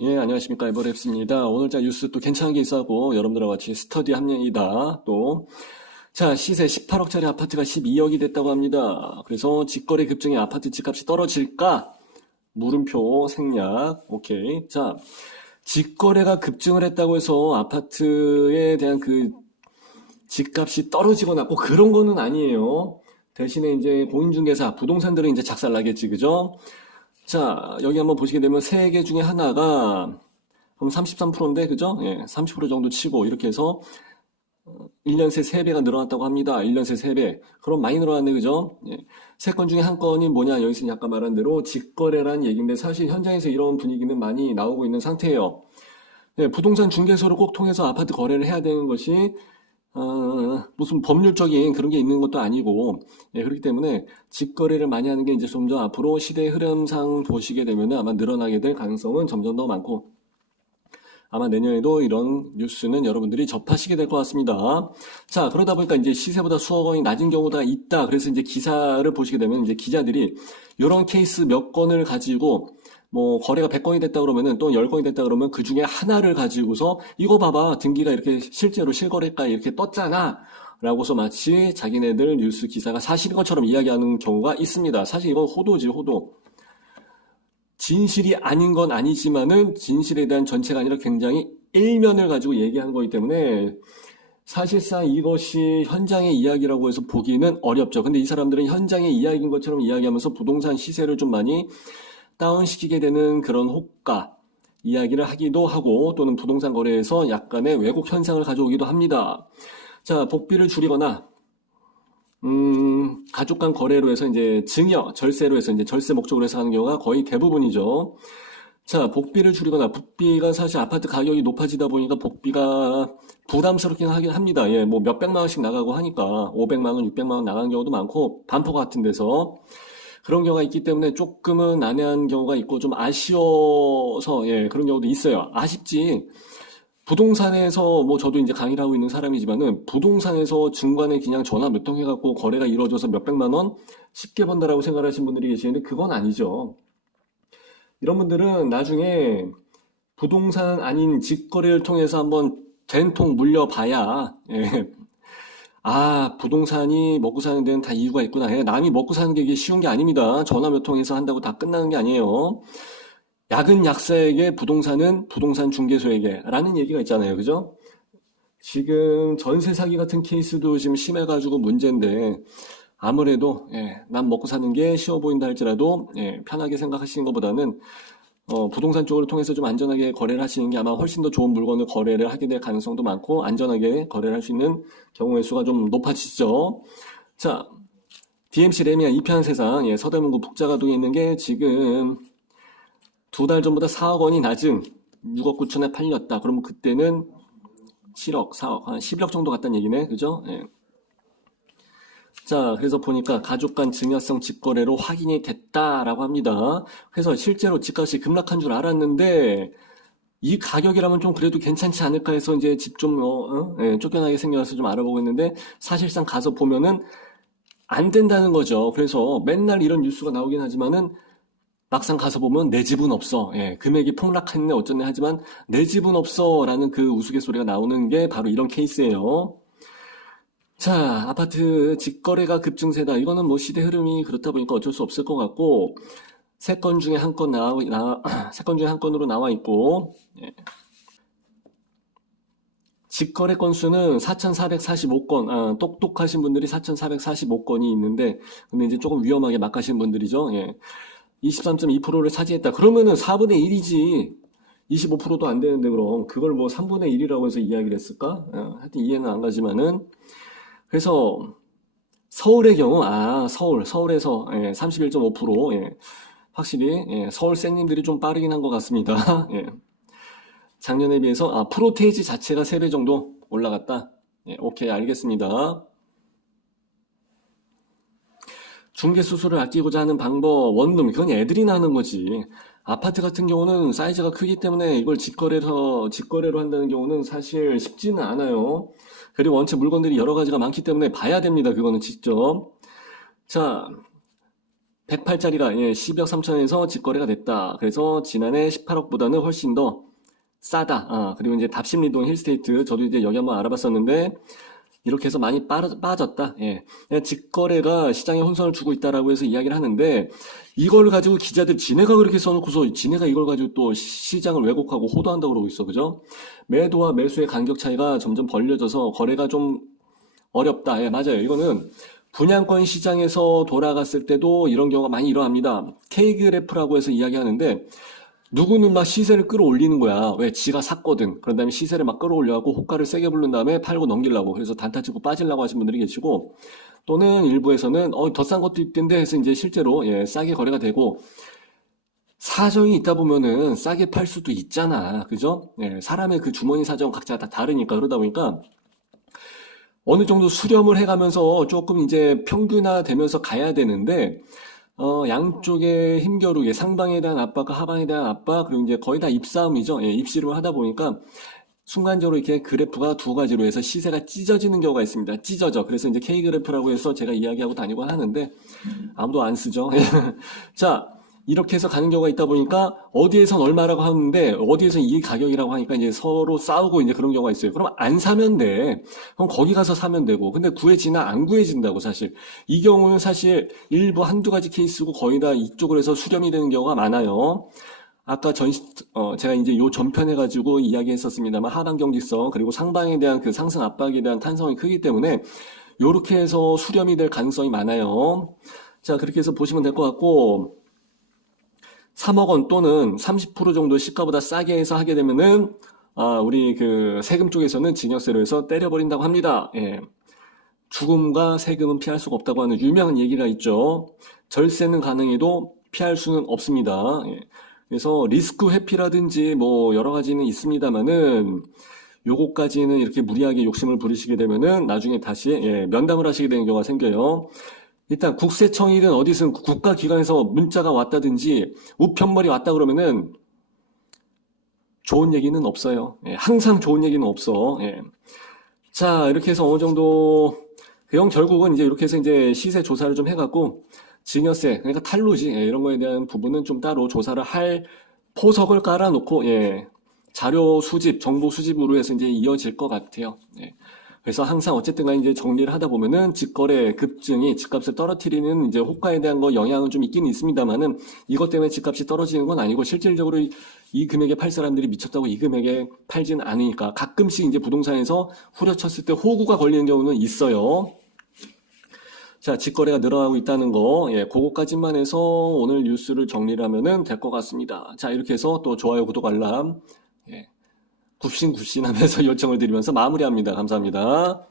예, 안녕하십니까. 에버랩스입니다. 오늘 자 뉴스 또 괜찮은 게 있어갖고 여러분들과 같이 스터디 합니다. 또, 자, 시세 18억짜리 아파트가 12억이 됐다고 합니다. 그래서 직거래 급증에 아파트 집값이 떨어질까? 물음표 생략. 오케이. 자, 직거래가 급증을 했다고 해서 아파트에 대한 그 집값이 떨어지거나 꼭 그런 거는 아니에요. 대신에 이제 공인중개사, 부동산들은 이제 작살나겠지, 그죠? 자, 여기 한번 보시게 되면 세 개 중에 하나가 그럼 33%인데, 그죠? 예, 30% 정도 치고 이렇게 해서 1년 새 3배가 늘어났다고 합니다. 1년 새 3배. 그럼 많이 늘어났네, 그죠? 예. 세 건 중에 한 건이 뭐냐? 여기서 아까 말한 대로 직거래란 얘기인데 사실 현장에서 이런 분위기는 많이 나오고 있는 상태예요. 예, 부동산 중개소를 꼭 통해서 아파트 거래를 해야 되는 것이 무슨 법률적인 그런 게 있는 것도 아니고, 예, 그렇기 때문에 직거래를 많이 하는 게 이제 좀 더 앞으로 시대의 흐름상 보시게 되면 아마 늘어나게 될 가능성은 점점 더 많고, 아마 내년에도 이런 뉴스는 여러분들이 접하시게 될 것 같습니다. 자, 그러다 보니까 이제 시세보다 수억 원이 낮은 경우가 있다. 그래서 이제 기사를 보시게 되면 이제 기자들이 이런 케이스 몇 건을 가지고 뭐 거래가 100건이 됐다 그러면은 또 10건이 됐다 그러면 그 중에 하나를 가지고서 이거 봐봐 등기가 이렇게 실제로 실거래가 이렇게 떴잖아 라고서 마치 자기네들 뉴스 기사가 사실인 것처럼 이야기하는 경우가 있습니다. 사실 이건 호도지, 호도. 진실이 아닌 건 아니지만은 진실에 대한 전체가 아니라 굉장히 일면을 가지고 얘기하는 거기 때문에 사실상 이것이 현장의 이야기라고 해서 보기는 어렵죠. 근데 이 사람들은 현장의 이야기인 것처럼 이야기하면서 부동산 시세를 좀 많이 다운시키게 되는 그런 호가 이야기를 하기도 하고 또는 부동산 거래에서 약간의 왜곡 현상을 가져오기도 합니다. 자, 복비를 줄이거나 가족 간 거래로 해서 이제 증여, 절세로 해서 이제 절세 목적으로 해서 하는 경우가 거의 대부분이죠. 자, 복비를 줄이거나 복비가 사실 아파트 가격이 높아지다 보니까 복비가 부담스럽긴 하긴 합니다. 예, 뭐 몇백만 원씩 나가고 하니까 500만 원, 600만 원 나가는 경우도 많고 반포 같은 데서 그런 경우가 있기 때문에 조금은 난해한 경우가 있고 좀 아쉬워서 예, 그런 경우도 있어요. 아쉽지. 부동산에서 뭐 저도 이제 강의를 하고 있는 사람이지만은 부동산에서 중간에 그냥 전화 몇 통 해갖고 거래가 이루어져서 몇백만 원 쉽게 번다라고 생각하시는 분들이 계시는데 그건 아니죠. 이런 분들은 나중에 부동산 아닌 직거래를 통해서 한번 된통 물려봐야 예. 아, 부동산이 먹고 사는 데는 다 이유가 있구나. 예, 남이 먹고 사는 게 이게 쉬운 게 아닙니다. 전화 몇 통해서 한다고 다 끝나는 게 아니에요. 약은 약사에게 부동산은 부동산 중개소에게 라는 얘기가 있잖아요. 그죠? 지금 전세 사기 같은 케이스도 지금 심해가지고 문제인데 아무래도 예, 남 먹고 사는 게 쉬워 보인다 할지라도 예, 편하게 생각하시는 것보다는 부동산 쪽을 통해서 좀 안전하게 거래를 하시는 게 아마 훨씬 더 좋은 물건을 거래를 하게 될 가능성도 많고 안전하게 거래를 할 수 있는 경우의 수가 좀 높아지죠. 자, DMC 레미안 2편 세상 예, 서대문구 북자가동에 있는 게 지금 2달 전보다 4억 원이 낮은 6억 9천에 팔렸다. 그러면 그때는 7억, 4억, 한 11억 정도 갔다는 얘기네. 그죠? 예. 자, 그래서 보니까 가족 간 증여성 직거래로 확인이 됐다라고 합니다. 그래서 실제로 집값이 급락한 줄 알았는데 이 가격이라면 좀 그래도 괜찮지 않을까 해서 이제 집 좀 예, 쫓겨나게 생겨서 좀 알아보고 있는데 사실상 가서 보면은 안 된다는 거죠. 그래서 맨날 이런 뉴스가 나오긴 하지만은 막상 가서 보면 내 집은 없어. 예, 금액이 폭락했네 어쩌네 하지만 내 집은 없어라는 그 우스갯소리가 나오는 게 바로 이런 케이스예요. 자, 아파트 직거래가 급증세다. 이거는 뭐 시대 흐름이 그렇다 보니까 어쩔 수 없을 것 같고, 세 건 중에 한 건 세 건 중에 한 건으로 나와 있고, 예. 직거래 건수는 4,445건, 똑똑하신 분들이 4,445건이 있는데, 근데 이제 조금 위험하게 막 가시는 분들이죠. 예. 23.2%를 차지했다. 그러면은 4분의 1이지. 25%도 안 되는데, 그럼. 그걸 뭐 3분의 1이라고 해서 이야기를 했을까? 하여튼 이해는 안 가지만은. 그래서 서울의 경우, 서울에서 예, 31.5%, 예, 확실히 예, 서울 쌤님들이 좀 빠르긴 한 것 같습니다. 예, 작년에 비해서 프로테이지 자체가 3배 정도 올라갔다. 예, 오케이, 알겠습니다. 중개수수를 아끼고자 하는 방법, 원룸, 그건 애들이 나는 거지. 아파트 같은 경우는 사이즈가 크기 때문에 이걸 직거래로 한다는 경우는 사실 쉽지는 않아요. 그리고 원체 물건들이 여러 가지가 많기 때문에 봐야 됩니다. 그거는 직접. 자, 108짜리가 12억 3천에서 직거래가 됐다. 그래서 지난해 18억보다는 훨씬 더 싸다. 그리고 이제 답심리동 힐스테이트 저도 이제 여기 한번 알아봤었는데 이렇게 해서 많이 빠졌다. 예. 직거래가 시장에 혼선을 주고 있다라고 해서 이야기를 하는데 이걸 가지고 기자들 지네가 그렇게 써놓고서 지네가 이걸 가지고 또 시장을 왜곡하고 호도한다고 그러고 있어. 그죠? 매도와 매수의 간격 차이가 점점 벌려져서 거래가 좀 어렵다. 예, 맞아요. 이거는 분양권 시장에서 돌아갔을 때도 이런 경우가 많이 일어납니다. K그래프라고 해서 이야기하는데 누구는 막 시세를 끌어올리는 거야. 왜? 지가 샀거든. 그런 다음에 시세를 막 끌어올려갖고 호가를 세게 부른 다음에 팔고 넘기려고. 그래서 단타 치고 빠지려고 하시는 분들이 계시고, 또는 일부에서는, 더 싼 것도 있던데 해서 이제 실제로, 싸게 거래가 되고, 사정이 있다 보면은 싸게 팔 수도 있잖아. 그죠? 사람의 그 주머니 사정 각자 다 다르니까. 그러다 보니까, 어느 정도 수렴을 해가면서 조금 이제 평균화되면서 가야 되는데, 양쪽의 힘겨루기, 상방에 대한 압박과 하방에 대한 압박, 그리고 이제 거의 다 입싸움이죠. 입씨름을 하다 보니까 순간적으로 이렇게 그래프가 두 가지로 해서 시세가 찢어지는 경우가 있습니다. 찢어져. 그래서 이제 K그래프라고 해서 제가 이야기하고 다니고 하는데 아무도 안 쓰죠. 자, 이렇게 해서 가는 경우가 있다 보니까 어디에선 얼마라고 하는데 어디에선 이 가격이라고 하니까 이제 서로 싸우고 이제 그런 경우가 있어요. 그럼 안 사면 돼. 그럼 거기 가서 사면 되고. 근데 구해지나 안 구해진다고 사실. 이 경우는 사실 일부 한두 가지 케이스고 거의 다 이쪽으로 해서 수렴이 되는 경우가 많아요. 아까 제가 이제 요 전편해 가지고 이야기했었습니다만 하방 경직성 그리고 상방에 대한 그 상승 압박에 대한 탄성이 크기 때문에 요렇게 해서 수렴이 될 가능성이 많아요. 자, 그렇게 해서 보시면 될 것 같고 3억 원 또는 30% 정도 시가보다 싸게 해서 하게 되면은 우리 그 세금 쪽에서는 징역세로 해서 때려버린다고 합니다. 예. 죽음과 세금은 피할 수가 없다고 하는 유명한 얘기가 있죠. 절세는 가능해도 피할 수는 없습니다. 예. 그래서 리스크 회피라든지 뭐 여러 가지는 있습니다만은 요거까지는 이렇게 무리하게 욕심을 부리시게 되면은 나중에 다시 면담을 하시게 되는 경우가 생겨요. 일단 국세청이든 어디든 국가기관에서 문자가 왔다든지 우편물이 왔다 그러면은 좋은 얘기는 없어요. 항상 좋은 얘기는 없어. 자, 이렇게 해서 어느 정도 형 결국은 이제 이렇게 해서 이제 시세 조사를 좀 해갖고 증여세 그러니까 탈루지 이런 거에 대한 부분은 좀 따로 조사를 할 포석을 깔아놓고 자료 수집, 정보 수집으로 해서 이제 이어질 것 같아요. 그래서 항상 어쨌든 간에 이제 정리를 하다 보면은 직거래 급증이 집값을 떨어뜨리는 이제 호가에 대한 거 영향은 좀 있긴 있습니다만은 이것 때문에 집값이 떨어지는 건 아니고 실질적으로 이 금액에 팔 사람들이 미쳤다고 이 금액에 팔지는 않으니까 가끔씩 이제 부동산에서 후려쳤을 때 호구가 걸리는 경우는 있어요. 자, 직거래가 늘어나고 있다는 거, 그거까지만 해서 오늘 뉴스를 정리를 하면은 될 것 같습니다. 자, 이렇게 해서 또 좋아요, 구독, 알람, 굽신굽신하면서 요청을 드리면서 마무리합니다. 감사합니다.